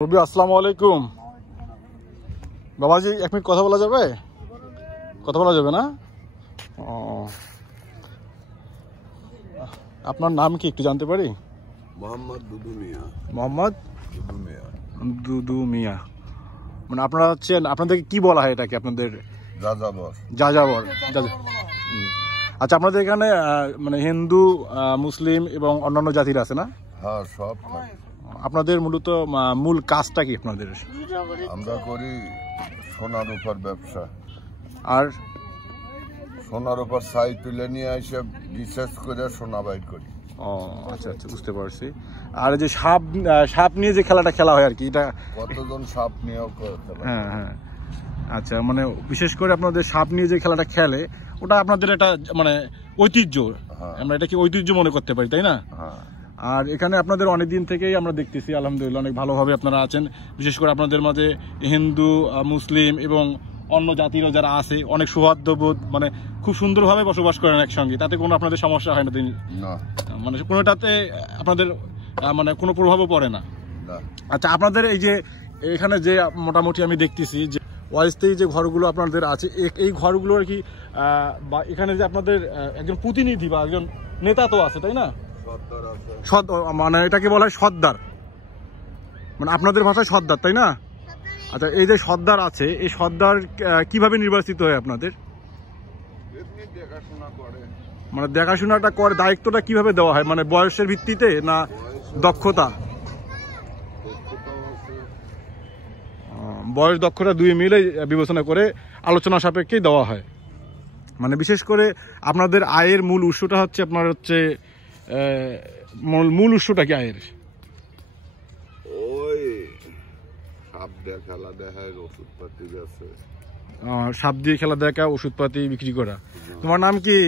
আসসালামু আলাইকুম বাবাজি, এক মিনিট কথা বলা যাবে? কথা বলা যাবে না? ও, আপনার নাম কি একটু জানতে পারি? মোহাম্মদ দুদু মিয়া। মোহাম্মদ দুদু মিয়া। দুদু মিয়া। মানে আপনারা হচ্ছেন, আপনাদেরকে কি বলা হয় এটাকে? আপনাদের যাযাবর। যাযাবর। আচ্ছা, আপনাদের এখানে মানে হিন্দু, মুসলিম এবং অন্যান্য জাতির আছে না? হ্যাঁ, সব। আপনাদের মূলত মূল কাজটা কি আপনাদের? আমরা করি সোনার উপর ব্যবসা। আর সোনার উপর ছাই তুলে নিয়ে এসে রিসার্চ করে সোনা বাইর করি। ও আচ্ছা আচ্ছা, বুঝতে পারছি। আর যে সাপ নিয়ে যে খেলাটা খেলা হয় আর কি, এটা কতজন সাপ নিয়েও খেলা। হ্যাঁ হ্যাঁ, আচ্ছা, মানে বিশেষ করে আপনাদের সাপ নিয়ে যে খেলাটা খেলে, ওটা আপনাদের একটা মানে ঐতিহ্য। আমরা এটা কি ঐতিহ্য মনে করতে পারি, তাই না? হ্যাঁ। আর এখানে আপনাদের অনেক দিন থেকেই আমরা দেখতেছি, আলহামদুলিল্লাহ অনেক ভালোভাবে আপনারা আছেন। বিশেষ করে আপনাদের মাঝে হিন্দু, মুসলিম এবং অন্য জাতিরও যারা আছে, অনেক সৌহার্দ্যবোধ, মানে খুব সুন্দরভাবে বসবাস করেন একসঙ্গে। তাতে কোনো আপনাদের সমস্যা হয় না? মানে কোনোটাতে আপনাদের মানে কোনো প্রভাবও পড়ে না? আচ্ছা, আপনাদের এই যে এখানে যে মোটামুটি আমি দেখতেছি যে অস্থায়ী যে ঘরগুলো আপনাদের আছে, এই ঘরগুলো আর কি, বা এখানে যে আপনাদের একজন প্রতিনিধি বা একজন নেতা তো আছে, তাই না? মানে এটাকে বলা হয় সর্দার, মানে আপনাদের ভাষায় সর্দার, তাই না? আচ্ছা, এই যে সর্দার আছে, এই সর্দার কিভাবে নির্বাচিত হয় আপনাদের? মানে দেখাশোনাটা করে, দায়িত্বটা কিভাবে দেওয়া হয়? মানে বয়সের ভিত্তিতে না দক্ষতা? বয়স দক্ষতা দুই মিলে বিবেচনা করে আলোচনা সাপেক্ষেই দেওয়া হয়। মানে বিশেষ করে আপনাদের আয়ের মূল উৎসটা হচ্ছে আপনার হচ্ছে মূল উৎসটা কি আয়ের? ওই সাপ দিয়ে খেলা দেখায়, ওষুধপাতি আছে। সাপ দিয়ে খেলা দেখা, ওষুধপাতি বিক্রি করা। তোমার নাম কি?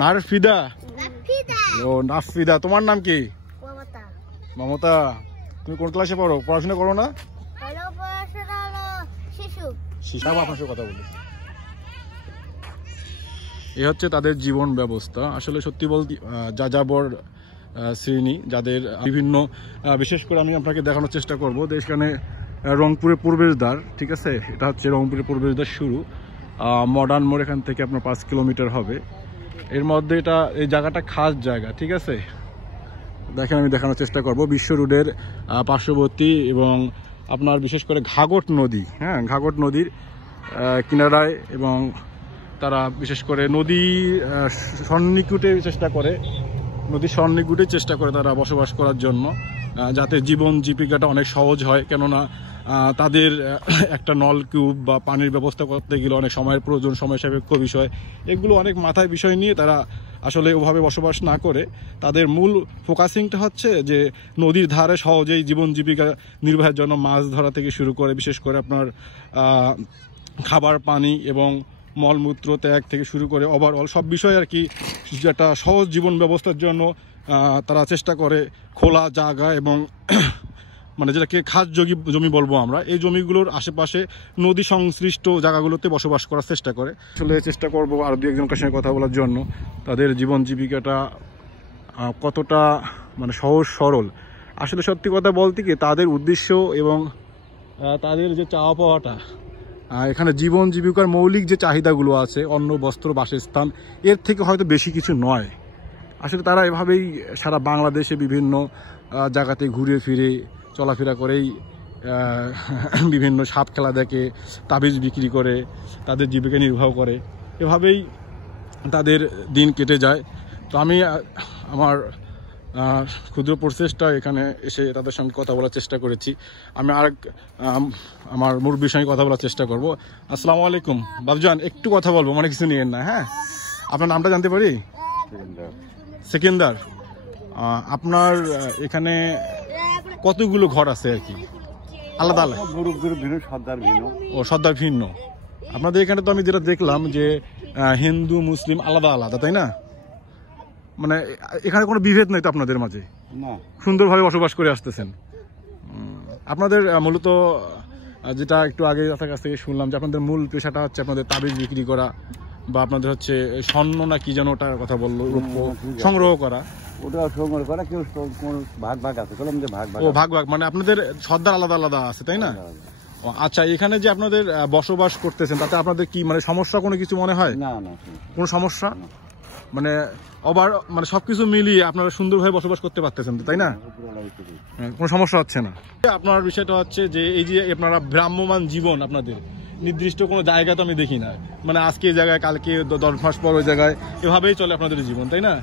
নারফিদা। ও নাফিদা। তোমার নাম কি? মমতা। তুমি কোন ক্লাসে পড়ো? পড়াশোনা করো না? আপনার সাথে কথা বলি। এ হচ্ছে তাদের জীবন ব্যবস্থা। আসলে সত্যি বলতে যাযাবর শ্রেণী, যাদের বিভিন্ন, বিশেষ করে আমি আপনাকে দেখানোর চেষ্টা করব যে এখানে রংপুরের প্রবেশদ্বার, ঠিক আছে? এটা হচ্ছে রংপুরের প্রবেশদ্বার শুরু। মডার্ন মোড় এখান থেকে আপনার 5 কিলোমিটার হবে। এর মধ্যে এই জায়গাটা খাস জায়গা, ঠিক আছে? দেখেন, আমি দেখানোর চেষ্টা করব। বিশ্ব রোডের পার্শ্ববর্তী এবং আপনার বিশেষ করে ঘাঘট নদী, হ্যাঁ, ঘাঘট নদীর কিনারায়, এবং তারা বিশেষ করে নদীর সন্নিকটে চেষ্টা করে তারা বসবাস করার জন্য, যাতে জীবন জীবিকাটা অনেক সহজ হয়। কেননা তাদের একটা নলকূপ বা পানির ব্যবস্থা করতে গেলে অনেক সময়ের প্রয়োজন, সময় সাপেক্ষ বিষয়। এগুলো অনেক মাথায় বিষয় নিয়ে তারা আসলে ওভাবে বসবাস না করে, তাদের মূল ফোকাসিংটা হচ্ছে যে নদীর ধারে সহজেই জীবন জীবিকা নির্বাহের জন্য মাছ ধরা থেকে শুরু করে, বিশেষ করে আপনার খাবার পানি এবং মলমূত্র ত্যাগ থেকে শুরু করে ওভারঅল সব বিষয় আর কি, একটা সহজ জীবন ব্যবস্থার জন্য তারা চেষ্টা করে খোলা জায়গা এবং মানে যেটাকে খাস জমি বলবো আমরা, এই জমিগুলোর আশেপাশে নদী সংশ্লিষ্ট জায়গাগুলোতে বসবাস করার চেষ্টা করে। আসলে চেষ্টা করবো আর দু একজনের সঙ্গে কথা বলার জন্য, তাদের জীবন জীবিকাটা কতটা মানে সহজ সরল। আসলে সত্যি কথা বলতে কি, তাদের উদ্দেশ্য এবং তাদের যে চাওয়া পাওয়াটা, এখানে জীবন জীবিকার মৌলিক যে চাহিদাগুলো আছে, অন্ন বস্ত্র বাসস্থান, এর থেকে হয়তো বেশি কিছু নয়। আসলে তারা এভাবেই সারা বাংলাদেশে বিভিন্ন জায়গাতে ঘুরে ফিরে চলাফেরা করেই বিভিন্ন সাপ খেলা দেখে, তাবিজ বিক্রি করে তাদের জীবিকা নির্বাহ করে, এভাবেই তাদের দিন কেটে যায়। তো আমি আমার ক্ষুদ্র প্রচেষ্টা এখানে এসে তাদের সঙ্গে কথা বলার চেষ্টা করেছি। আমি আমার মুরব্বির সঙ্গে কথা বলার চেষ্টা করব। আসসালামু আলাইকুম বাবুজান, একটু কথা বলবো, মানে কিছু নিয়েন না, হ্যাঁ? আপনার নামটা জানতে পারি? সেকেন্দার। আপনার এখানে কতগুলো ঘর আছে আর কি? আলাদা আলাদা? ও, সর্দার ভিন্ন। আপনাদের এখানে তো আমি যেটা দেখলাম যে হিন্দু মুসলিম আলাদা আলাদা, তাই না? মানে এখানে কোনো বিভেদ নেই তো আপনাদের মাঝে? না, সুন্দরভাবে বসবাস করে আসতেছেন। আপনাদের মূলত যেটা একটু আগে আপনার কাছ থেকে শুনলাম যে আপনাদের মূল পেশাটা হচ্ছে আপনাদের তাবিজ বিক্রি করা, বা আপনাদের হচ্ছে স্বর্ণ না কি যেন ওটার কথা বললো, রৌপ্য সংগ্রহ করা। ওটা সংগ্রহ করে কেউ কোনো ভাগ ভাগ আছে কলম যে ভাগ ভাগ ও ভাগ ভাগ, মানে আপনাদের সর্দার আলাদা আলাদা আছে তাই না? ও, আচ্ছা, এখানে যে আপনাদের বসবাস করতেছেন তাতে আপনাদের কি মানে সমস্যা কোনো কিছু মনে হয়? না না কোনো সমস্যা মানে মানে সবকিছু মিলিয়ে আপনারা সুন্দরভাবে বসবাস করতে পারতেছেন তো, তাই না? কোনো সমস্যা হচ্ছে না। আপনার বিষয়টা হচ্ছে যে এই যে আপনারা ভ্রাম্যমান জীবন, আপনাদের নির্দিষ্ট কোনো জায়গা তো আমি দেখি না, মানে আজকে এই জায়গায় কালকে 10 মাস পর ওই জায়গায়, এভাবেই চলে আপনাদের জীবন তাই না?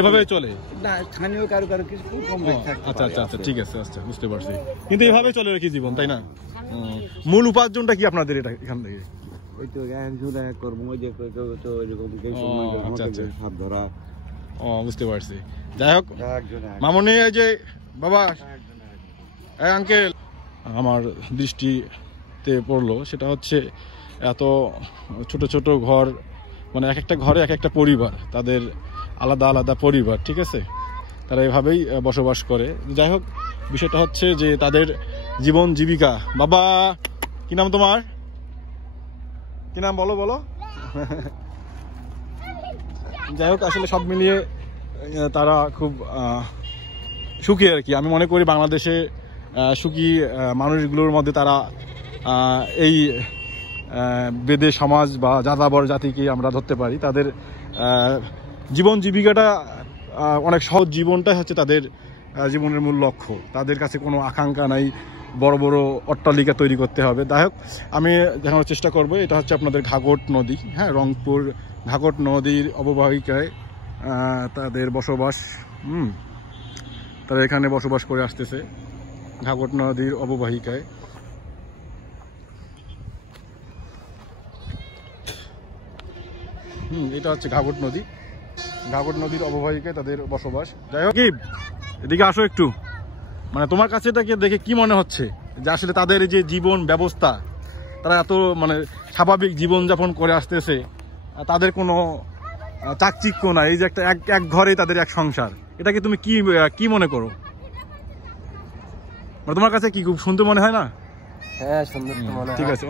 এভাবেই চলে না, স্থানীয় কারো কারো কিছু কম বেশি থাকতে আচ্ছা পারে। আচ্ছা আচ্ছা, ঠিক আছে, আচ্ছা বুঝতে পারছি। কিন্তু এভাবেই চলে আর কি জীবন, তাই না? মূল উপার্জনটা কি আপনাদের এটা এখান থেকে? ওই তো একজন এক করবো, ওই যে তো এরকম আচ্ছা, আচ্ছা। হাত ধরা ও বুঝতে পারছি। যাই হোক একজন মামনি, এই যে বাবা, এই আঙ্কেল, আমার দৃষ্টিতে পড়লো সেটা হচ্ছে এত ছোট ছোট ঘর, মানে এক একটা ঘরে এক একটা পরিবার, তাদের আলাদা আলাদা পরিবার, ঠিক আছে? তারা এভাবেই বসবাস করে। যাই হোক, বিষয়টা হচ্ছে যে তাদের জীবন জীবিকা। বাবা, কি নাম তোমার? কি নাম বলো বলো। যাই হোক, আসলে সব মিলিয়ে তারা খুব সুখী আর কি। আমি মনে করি বাংলাদেশে সুখী মানুষগুলোর মধ্যে তারা এই বেদে সমাজ বা যাযাবর জাতিকে আমরা ধরতে পারি। তাদের জীবন জীবিকাটা অনেক সহজ, জীবনটাই হচ্ছে তাদের জীবনের মূল লক্ষ্য। তাদের কাছে কোনো আকাঙ্ক্ষা নাই বড় বড় অট্টালিকা তৈরি করতে হবে। যাই হোক, আমি দেখানোর চেষ্টা করব, এটা হচ্ছে আপনাদের ঘাঘট নদী, হ্যাঁ, রংপুর ঘাঘট নদীর অববাহিকায় তাদের বসবাস। তারা এখানে বসবাস করে আসতেছে ঘাঘট নদীর অববাহিকায়। এটা হচ্ছে ঘাঘট নদী, ঘাঘট নদীর অববাহিকায় তাদের বসবাস। যাই হোক, এদিকে আসো একটু, মানে তোমার কাছে এটাকে দেখে কি মনে হচ্ছে যে আসলে তাদের যে জীবন ব্যবস্থা, তারা এত মানে স্বাভাবিক জীবনযাপন করে আসতেছে, তাদের কোনো চাকচিক্য না, এই যে একটা এক ঘরেই তাদের এক সংসার, এটাকে তুমি কি মনে করো? মানে তোমার কাছে কি খুব সুন্দর মনে হয় না? হ্যাঁ, সুন্দর তো মনে হয়। ঠিক আছে।